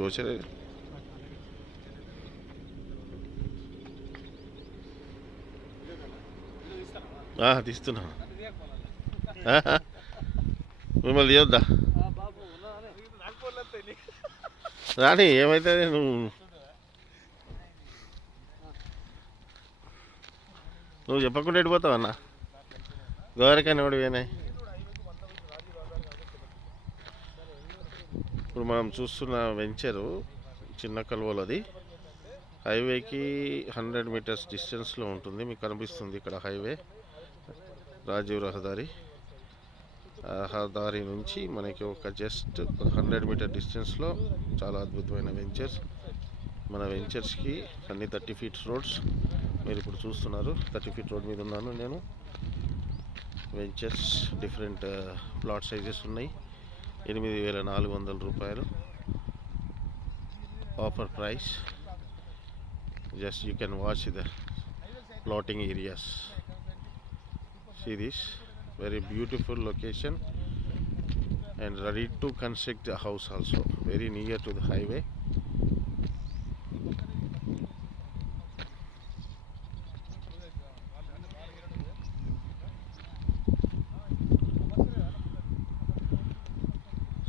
భోజనం తీస్తున్నా. మిమ్మల్ని తీయొద్దా? రాని ఏమైతే నువ్వు చెప్పకుండా ఎడిపోతావు అన్న. గోరకని కూడా పోయినాయి. ఇప్పుడు మనం చూస్తున్న వెంచరు చిన్న కలువలది. హైవేకి 100 మీటర్స్ డిస్టెన్స్లో ఉంటుంది. మీకు కనిపిస్తుంది ఇక్కడ హైవే, రాజీవ్ రహదారి నుంచి మనకి ఒక జస్ట్ 100 మీటర్ డిస్టెన్స్లో చాలా అద్భుతమైన వెంచర్స్. మన వెంచర్స్కి అన్ని 30 ఫీట్స్ రోడ్స్. మీరు ఇప్పుడు చూస్తున్నారు 30 ఫీట్ రోడ్ మీద ఉన్నాను నేను. వెంచర్స్ డిఫరెంట్ ప్లాట్ సైజెస్ ఉన్నాయి. 8,400 రూపాయలు offer price. Just you can watch the plotting areas. See this very beautiful location and ready to construct the house also, very near to the highway.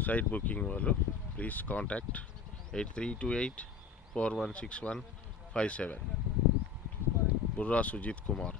Site booking వాళ్ళు please contact 8328 416157. Borra Sujith Kumar.